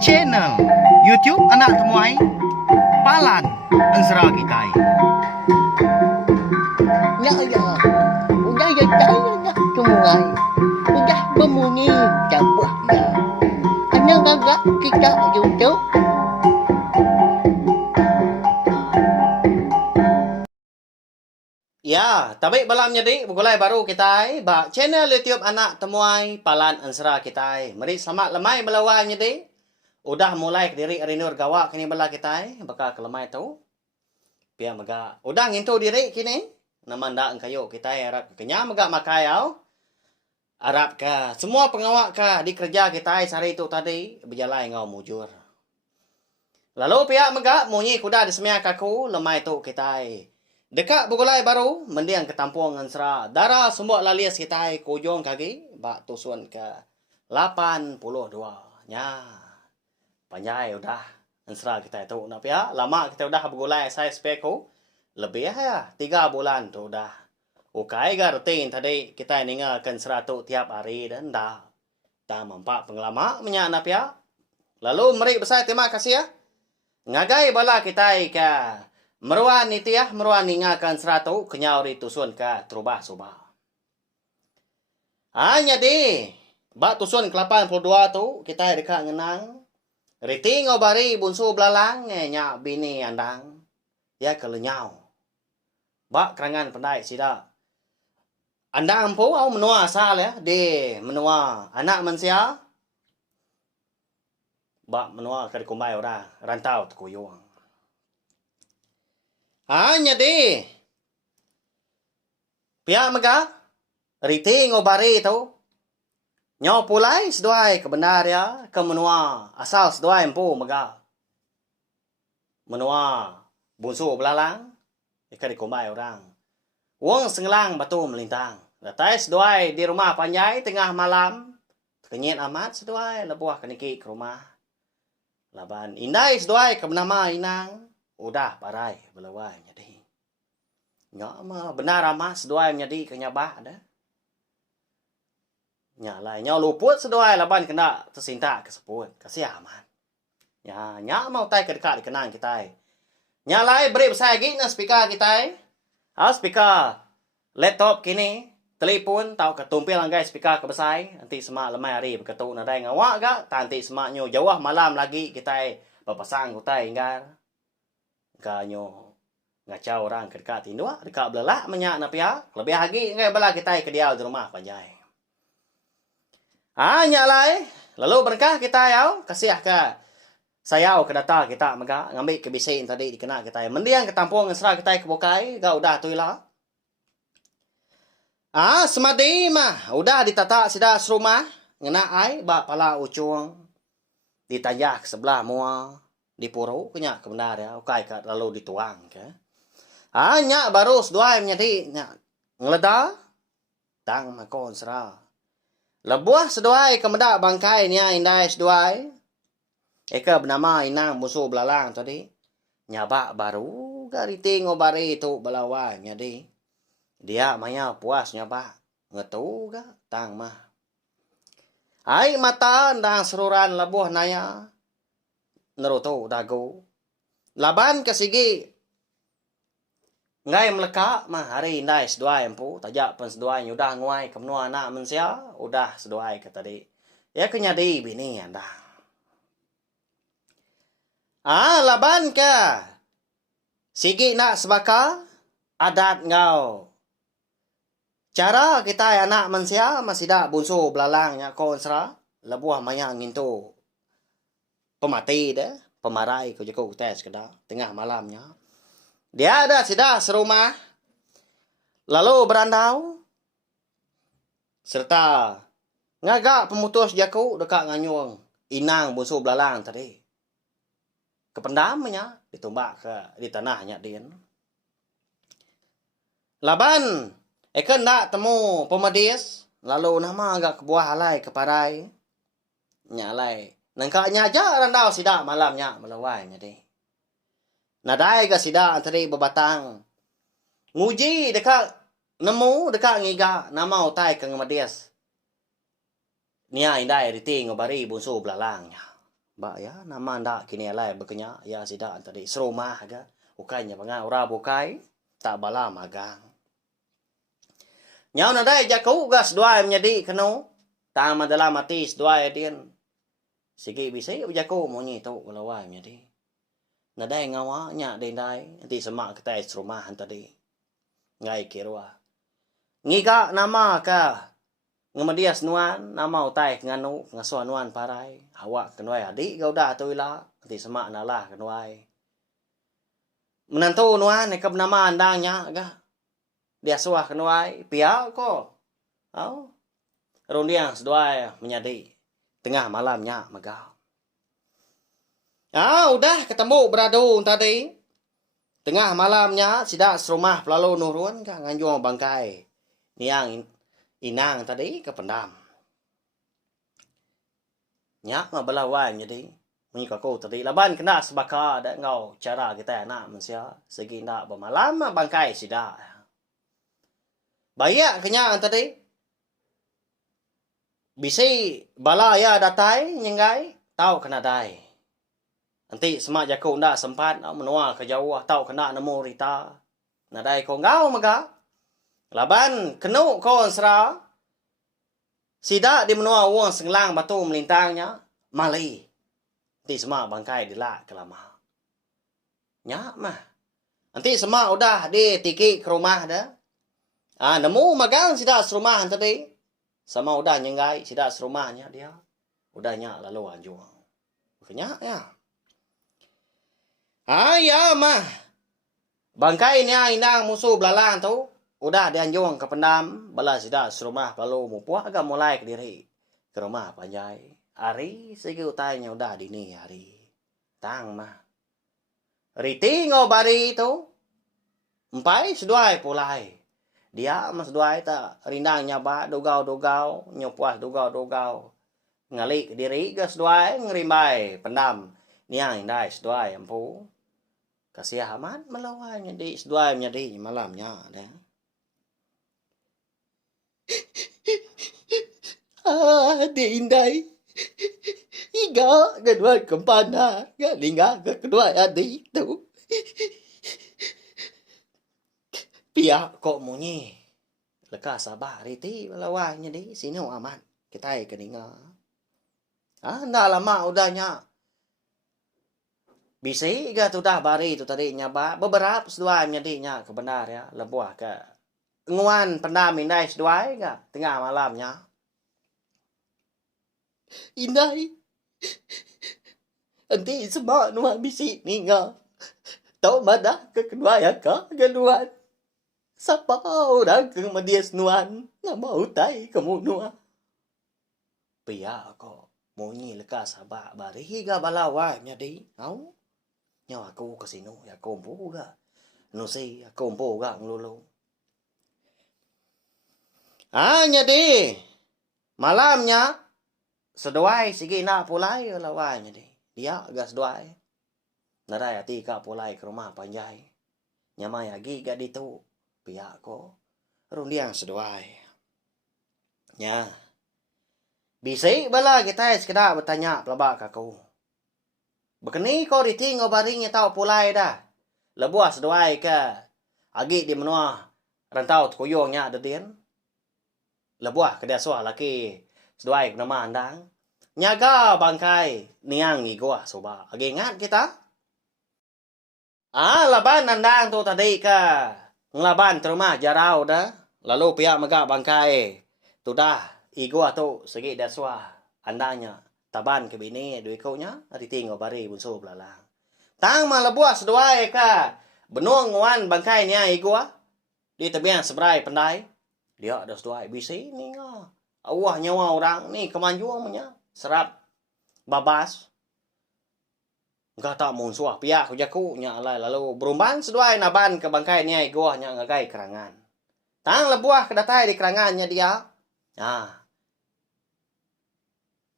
Channel YouTube anak temuai Palan Ansra Kitai. Ya ya, udah ya saya nak temuai. Udah berbunyi cabut ya. Ana gagak kita YouTube. Ya, tapi balam jadi begulai baru kita ba channel YouTube anak temuai Palan Ansra kita. Mari selamat lemai belawai jadi. Udah mulai diri rinur gawa kini bela kita bakal kelemai tu. Pia maga udah ngintu diri kini. Namanda kayo kita harap kenya maga makayau. Harap ka semua pengawak ka di kerja kita sehari itu tadi berjalan ngau mujur. Lalu pihak maga munyi kuda di semia kaku lemai tu kita. Dekat begulai baru mendiang ke tampung Ansra. Darah semua lalias kita kujong kaki bak tusun ke 82 nya. Panjai udah Ansra kita itu nak pihak lama kita udah begulai saya speku lebih ya 3 bulan tu udah. Ukai ga rutin tadi kita ninggalkan Ansra tu tiap hari dan dah mampak pengelama menya nak pihak. Lalu mari besar terima kasih ya. Ngagai bala kita ke meruan itu ya, meruan ningakan seratu kenyauri tusun ke terubah subah. Hanya di bak tusun ke-82 tu kita dekat ngenang. Riting obari bunsu belalang nya bini andang. Ya kelenyau. Bak kerangan pendai sida. Andang po au menua asal ya, di menua anak manusia. Bak menua ke kumbai ora rantau tekuyung. Hanya di pihak mega riting obari tu nyaw pulai seduai kebenar ya ke menua asal seduai empu mega menua bunsu belalang ikan dikumbai orang wong senglang batu melintang datai seduai di rumah panjai tengah malam kenyit amat seduai lebuah keniki ke rumah laban indai seduai ke benama inang udah parai belawai jadi nya mah benar amat seduai menjadi kenyabah ada nya lai nya luput seduai laban kena tersinta keseput kasih aman nya mau tai ke dekat dikenang kita nya lai beri besar lagi na speaker kita speaker laptop kini telefon tau ketumpil anggai speaker ke besar nanti semak lemai hari berketu nadai ngawak ga nanti semaknyo jauh malam lagi kita berpasang kutai inggar kanyo ngacau orang ke dekat tindua dekat belak menyak na pihak lebih lagi ngai bala kita ke dia di rumah panjai hanya lai lalu berkah kita yau kasih ke sayau ke data kita mega ngambil kebisin tadi dikena kita mendiang ke tampung Ansra kita ke bokai ga udah tuila semadi mah udah ditata sida serumah ngena ai ba pala ucung ditanjah ke sebelah mua di puro kenya kebenar ya ukai ka lalu dituang ke hanya baru seduai menjadi ngeleda tang makon Ansra lebuah seduai kemedak bangkai nya indai seduai eka bernama inang musuh belalang tadi nyabak baru gariting obari itu belawan jadi dia maya puas nyabak ngetu ga tang mah ai mata ndang seruran lebuah naya neruto dago laban kesigi ngai meleka mah hari indai seduai empu tajak pen seduai udah nguai ke menua anak mensia udah seduai ke tadi ya kenyadi bini anda laban ke sigi nak sebaka adat ngau cara kita anak mensia masih dak bunsu belalang nya ko Ansra lebuah maya ngintu pemati deh pemarai ko jeko tes keda tengah malamnya dia ada sudah serumah lalu berandau serta ngagak pemutus jaku dekat nganyung inang bunsu belalang tadi kependamnya ditumbak ke di tanahnya din laban eken dak temu pemadis lalu nama agak kebuah halai keparai nyalai nangkanya aja randau sida malamnya melawai jadi nadai ga sida antri bebatang nguji dekat nemu dekat ngiga nama utai ke ngemadias Nia indai riting ngobari bunso belalangnya. Ba ya nama ndak kini alai bekenya ya sida tadi serumah aga. Ukainya banga ora bukai tak bala magang. Nyau nadai jakau gas dua menjadi kenu. Tama dalam mati dua din. Sige bisai jakau mo ni tau lawai menjadi. Nadai ngawa nya dendai nanti semak ketai serumah tadi. Ngai kirwa. Ngika nama ka ngamadias nuan nama utai nganu ngasuan nuan parai. Awak kenuai adik kau dah tu ila nanti semak nalah kenuai. Menantu nuan nekap nama andangnya ga. Dia suah kenuai pia ko. Au. Rundiang seduai menyadi. Tengah malamnya megah. Udah ketemu beradu tadi. Tengah malamnya sidak serumah pelalu nurun ka nganjung bangkai. Niang inang tadi kependam. Nyak ngabelawai jadi. Mengikaku tadi laban kena sebaka ada ngau cara kita anak manusia. Segi nak bermalam bangkai sidak. Bayak kenyang tadi. Bisi bala ya datai nyenggai tahu kena dai. Nanti semak jakau ndak sempat menua ke jauh tahu kena nemu rita. Nadai ko ngau maga. Laban kenu ko sera. Sida di menua uang senglang batu melintangnya mali. Nanti semak bangkai dilak kelama. Nyak mah. Nanti semak udah di tiki ke rumah dah. Nemu magang sida serumah tadi. Sama udah nyenggai sida serumahnya dia. Udahnya lalu anjung. Makanya ya. Ya mah. Bangkai ni inang musuh belalang tu. Udah dianjung ke pendam. Bala sida serumah lalu mupuah agak mulai ke diri. Ke rumah panjai. Hari segi utainya udah dini hari. Tang mah. Riti ngobari tu. Empai seduai pulai. Dia mas duai tak rindang nyaba dogau-dogau, nyopuas dogau-dogau. Ngalik diri gas duai ngerimbai pendam. Niang indai seduai empu. Kasih amat melawan jadi seduai menjadi malamnya dah. Dia indai. Iga kedua kempana, galinga kedua adik tu. Pia kok munyi. Leka sabar riti melawanya di sini aman. Kita keninga. Ndak lama udahnya. Bisi ga tu dah bari tu tadi nyaba beberapa seduai nyadinya kebenar ya lebuah ke nguan pendam indai seduai ga tengah malamnya. Indai. Nanti semua nuan bisi ninga. Tahu madah ke kedua ya ka galuan. Sapa orang ke medias nuan nama utai kamu nuan. Pia ko munyi leka sabak bari higa balawai nyadi. Au. Nyawa aku kesino ya kompo ga. Nusi kompo ga nglulu. Nyadi. Malamnya seduai sigi nak pulai lawai nyadi. Dia gas seduai. Narai hati ka pulai ke rumah panjai. Nyamai lagi ga ditu. Pihak ko rundiang seduai. Ya. Bisi bala kita sekedar bertanya pelabak aku. Bekeni ko riti ngobaring tau pulai dah. Lebuah seduai ke. Agi di menua rantau tukuyongnya ada din. Lebuah ke dia suah laki seduai nama andang. Nyaga bangkai niang igua soba. Agi ingat kita? Laban andang tu tadi ke. Ngelaban terumah jarau dah. Lalu pihak megak bangkai. Tu dah. Igua tu segi daswa. Andanya. Taban ke bini. Dui kaunya. Hari tinggal bari bunso belalang. Tang malabuah seduai ka. Benuang nguan bangkai niya igua. Di tebiang seberai pendai. Dia ada seduai. Bisi ni nga. Awah nyawa orang ni kemanjuang punya. Serap. Babas. Enggak tak mau suah pihak hujaku nya alai lalu berumban seduai naban ke bangkai ni ai goh nya ngagai kerangan. Tang lebuah kedatai di kerangannya dia.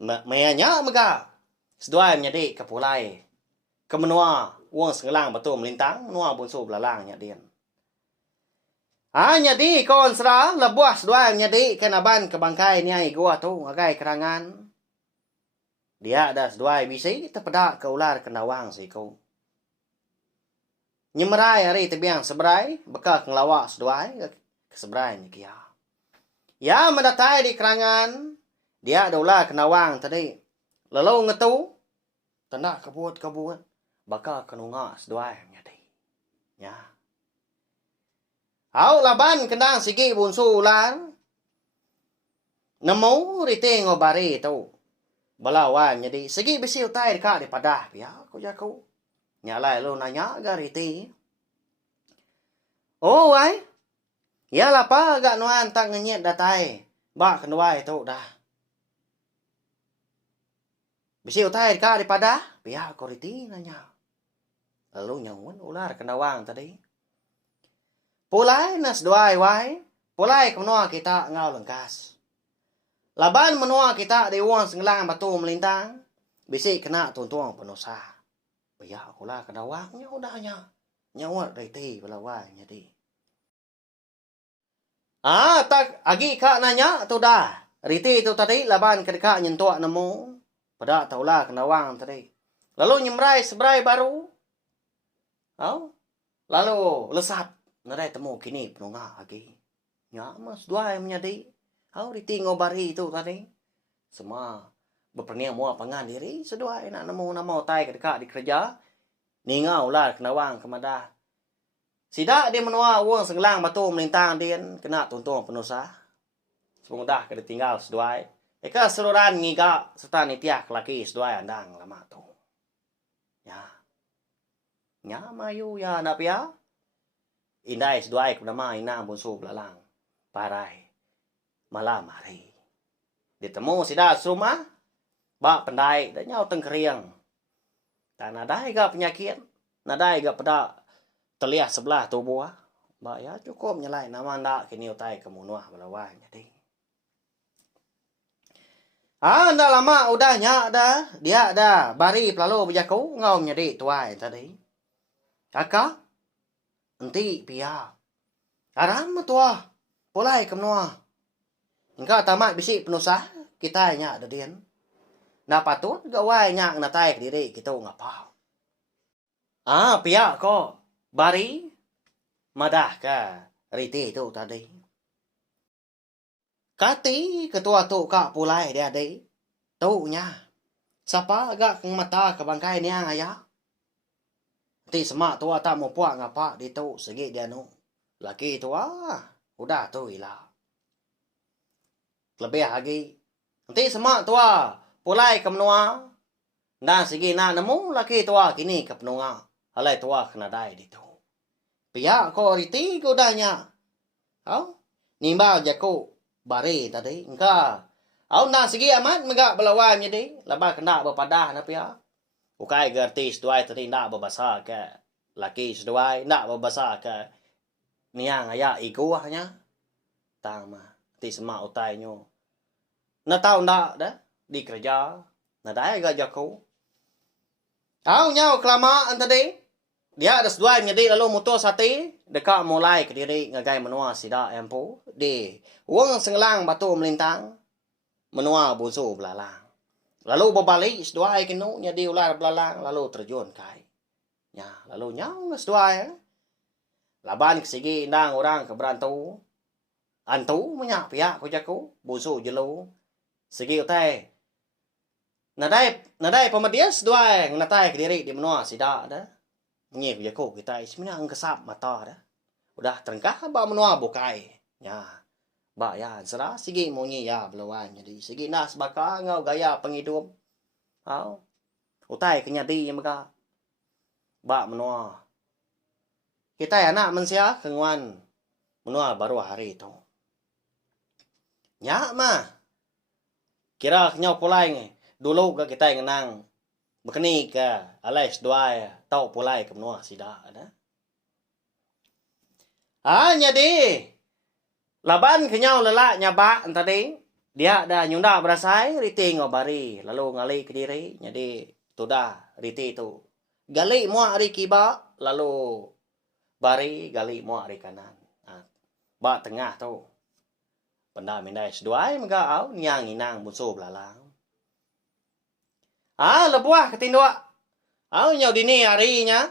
Mayanya mega. Seduai menjadi kepulai. Kemenua uang segelang betul melintang menua bunsu belalang nya dia. Nyadi kon sra lebuas dua nyadi kenaban ke bangkai ni ai gua tu ngagai kerangan. Dia ada dua bisi terpedak ke ular kendawang si kau. Nyemrai hari tebiang sebrai bekal ngelawak seduai ke sebrai ni kia. Ya mendatai di kerangan dia ada ular kendawang tadi. Lalu ngetu tanda kabut bakal kenunga seduai nyadi. Ya. Au laban kendang sigi bunsu ular. Nemu rite ngobari tu. Balawan jadi segi bisi utai dekat daripada ya aku jaku. Nyalai lu nanya ga rite. Oh ai. Ya lapa gak nuan tak ngenyet datai. Ba kenduai tu dah. Bisi utai dekat daripada ya aku rite nanya. Lalu nyawun ular kendawang tadi. Pulai nas duai wai. Pulai kemenua kita ngau lengkas. Laban menua kita di uang senglang batu melintang. Bisi kena tuntuang penusa. Ya ular kendawangnya udahnya. Nyawat riti belawai jadi. Tak agi kak nanya tu dah. Riti tu tadi laban kedekak nyentuak nemu. Pada taulah kendawang tadi. Lalu nyemrai sebrai baru. Lalu lesat. Narai temu kini penunga lagi. Ya mas dua yang menjadi. Riti ngobari itu tadi. Semua berperniang mua pangan diri. Sedua nak nemu nama otai kedekat di kerja. Ninga ular kendawang kemada. Sidak dia menua uang senglang batu melintang dia. Kena tuntung penusa. Semudah kena tinggal sedua. Eka seluruhan ngigak serta nitiah kelaki sedua andang lama tu. Ya. Ya mayu ya napia. Indai seduai kunama inang bunsu belalang. Parai. Malam hari. Ditemu sida rumah. Bak pendai. Dan nyau tengkeriang. Tak nadai gak penyakit. Nadai gak pada teliah sebelah tubuh. Bak ya cukup nyelai nama ndak kini utai kemunuah belawai. Jadi. Ndak lama udahnya dah. Dia dah bari pelalu berjaku. Ngau menjadi tuai tadi. Kakak. Nanti pia. Aram tua. Polai kemenua. Engkau tamat bisik penusah. Kita nyak ada dian. Nak patut gawai nyak natai ke diri kita ngapa. Pia ko. Bari. Madah ke. Riti tu tadi. Kati ketua tu kak pulai dia adik. Tu nya. Siapa agak ke mata ke bangkai ni ang ayah. Nanti semak tua tak mau puak ngapa di tu segi dia nu. Laki tua. Udah tu ilah. Lebih lagi. Nanti semak tua. Pulai ke menua. Dan segi nak nemu laki tua kini ke penunga. Halai tua kena dai di tu. Pihak ko riti ko danya. Nimbal jaku. Bari tadi. Engkau. Nak segi amat megak belawai jadi. Lepas kena berpadah na pihak. Bukai gerti seduai tadi nak berbahasa ke laki seduai nak berbahasa ke niang ayah iguahnya. Tang mah ti semak utainya. Na tahu ndak dah di kerja. Na dai ga jaku. Nyau kelamaan tadi. Dia ada seduai menjadi lalu mutus hati dekat mulai ke diri ngagai menua sida empu di uang senglang batu melintang menua bunsu belalang. Lalu berbalik seduai kenu jadi ular belalang lalu terjun kai. Ya, lalu nyau seduai. Laban kesigi indang orang ke berantu. Antu menyak pihak ko jaku busu jelu. Segi utai. Nadai pemedian seduai natai ke diri di menua sida dah. Nyi ko jaku kita sebenarnya kesap mata dah. Udah terengkah ba menua bukai. Ya. Ba ya serah sigi monyi ya belawan jadi sigi nas baka ngau gaya penghidup. Utai kenyadi maka. Ba menua. Kita anak mensia kenguan menua baru hari itu. Nya mah. Kira nyau pulai nge. Dulu ke kita ngenang bekeni ke alai seduai tau pulai ke menua sida ada. Nyadi. Laban kenyau lelak nyabak tadi. Dia dah nyunda berasai. Riti ngobari. Lalu ngali ke diri. Jadi tu dah. Riti tu. Gali muak hari kiba. Lalu bari gali muak hari kanan. ba tengah tu. Pendam mindai seduai maga au niang inang bunso belalang. Lebuah ketindua. Au nyau dini harinya.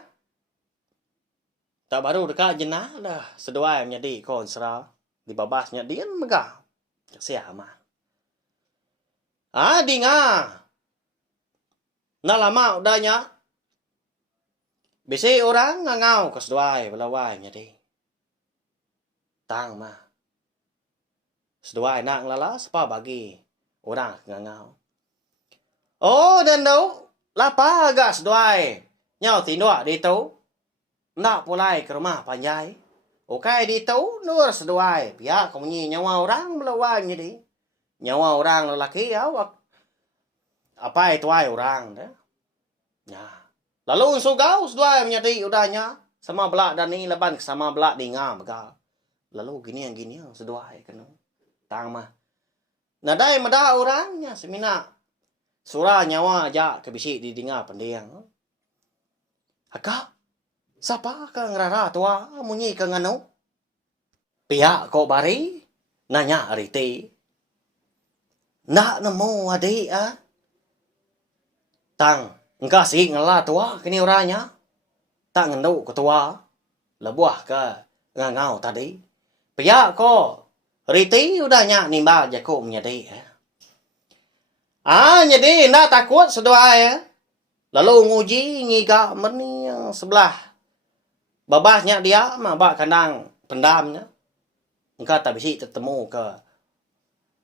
Tak baru dekat jenah dah. Seduai menjadi kon sera. Di babasnya dia maga. Sia mah. Dinga. Nak lama udahnya. Bisi orang ngangau ke seduai belawai menjadi. Tang mah. Seduai nak ngelala sepa bagi orang ngangau. Dan đâu lapa agak seduai. Nyau tindua di tu. Nak pulai ke rumah panjai. Okai di tu nur seduai. Pihak kemunyi nyawa orang belawai menjadi. Nyawa orang lelaki awak. Apa itu orang dah. Ya. Lalu sugau seduai menjadi udahnya. Sama belak dan ni leban sama belak dinga baga. Lalu gini seduai kena. Tang mah. Nadai meda orangnya semina. Surah nyawa aja ke bisi di dinga pendiang. Haka. Siapa ka ngerara tua munyi ka nganu? Pihak kok bari nanya ariti. Nak nemu adik Tang, engkau si ngala tua kini orangnya. Tak ngendu ketua. Lebuah ke ngangau tadi. Pihak kok riti udahnya nimba jaku menjadi. Jadi nak takut seduai. Lalu nguji ngiga meni yang sebelah. Babahnya dia mabak kandang pendamnya. Engkau tak bisa ketemu ke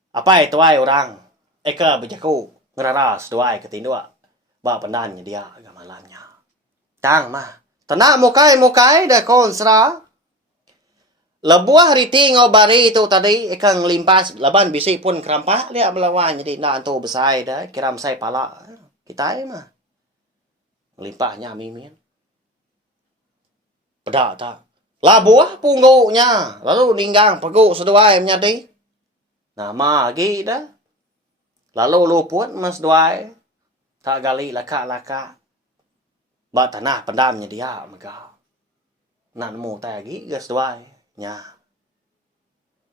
apa itu orang. Eka berjaku ngerara seduai ketindua. Ba pendamnya dia agak malamnya. Tang mah. Tenak mukai dah konsra. Lebuah riti ngobari itu tadi ikan limpas laban bisi pun kerampak dia melawan jadi nak antu besai dah kiram sai pala kita mah limpahnya mimin pedak tak labuah pungguknya lalu ninggang peguk seduai menjadi nama lagi dah lalu luput mas duai tak gali laka ba tanah pendamnya dia mega nak nemu lagi gas duai nya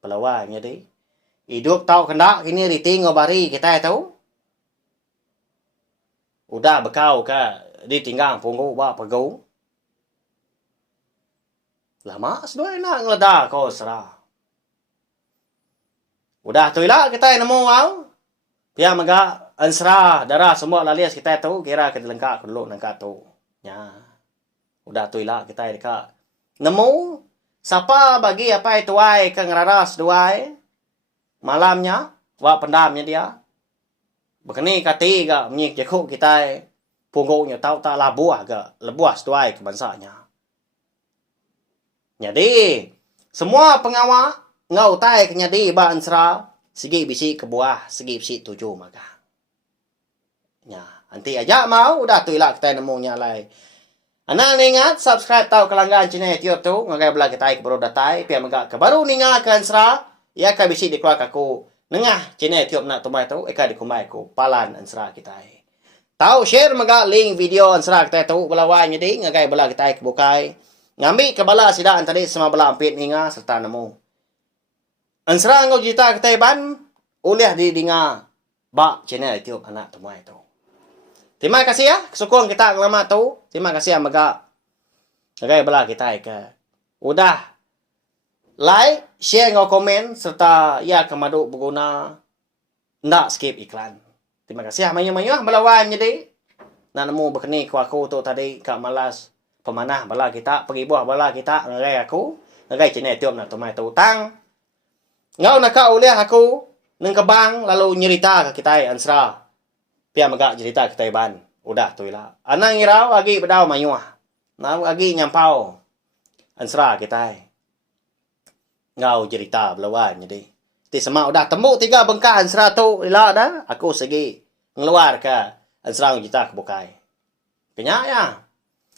pelawai jadi hidup tau kendak kini riti ngobari kita tahu udah bekau ke ditinggang punggu ba pegau lama seduai nak ngeleda kau serah udah tuilah kita nemu au pia maga ansra darah semua lalias kita tahu kira ke lengkap dulu nangka tu nya udah tuilah kita dekat nemu siapa bagi apa itu ai ke ngeraras duai malamnya wa pendamnya dia begini kati ga menyik jaku kita punggungnya tahu tak labuah ga lebuas duai ke bansanya jadi semua pengawal ngau tai ke nyadi ba ansra segi bisi ke buah segi bisi tujuh maka nya anti aja mau udah tuilah kita nemunya lai. Anak ingat subscribe tau kelanggan channel YouTube tu ngagai belah kita ke baru datai pia megak ke baru ninga kan sera ya ka bisi di keluarga aku nengah channel YouTube nak tumai tu eka di kumai ku palan ansra kita tau share megak link video ansra kita tu belawai nyedi ngagai belah kita ke bukai ngambil ke bala sida antari semua bala ampit ninga serta nemu ansra ngau jita kita ban uliah di dinga ba channel YouTube anak tumai tu. Terima kasih ya, kesukung kita lama tu. Terima kasih ya mega. Ngagai belah kita ke. Udah like, share ngau komen serta ya kemadu berguna. Ndak skip iklan. Terima kasih ya mayu-mayu melawan jadi. Nak nemu berkeni ku aku tu tadi kak malas pemanah bala kita, pergi buah bala kita ngagai aku. Ngagai channel YouTube nak tumai tu tang. Ngau nak kau uliah aku neng kebang lalu nyerita ke kita ansra. Pia megak cerita kita ban. Udah tuilah. Anang ngirau agi pedau mayuah. Nau agi nyampau. Ansra kita. Ngau cerita belawan jadi. Ti semak udah tembuk 3 bengkah ansra tu lila dah. Aku segi ngeluar ke ansra cerita ke bukai. Kenyak ya.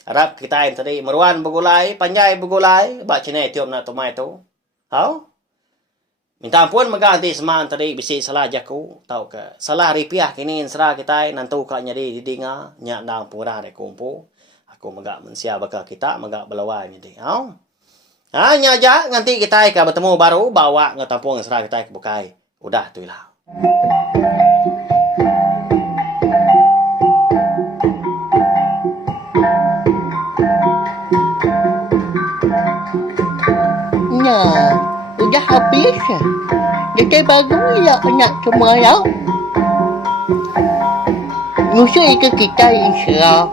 Harap kita yang tadi meruan begulai, panjai begulai, bak channel tiup nak tumai tu. Hau? Minta ampun mengganti seman tadi bisi salah jaku tau ke salah ripiah kini insra kita nantu ka nyadi didinga nyak dang pura de kumpu aku megak mensia baka kita megak belawai nyadi au Hanya aja nanti kita ka bertemu baru bawa ngetampung serah kita ke bukai. Udah tu lah. Nah, udah habis. Jadi baru ya anak semua ya. Musuh itu kita insya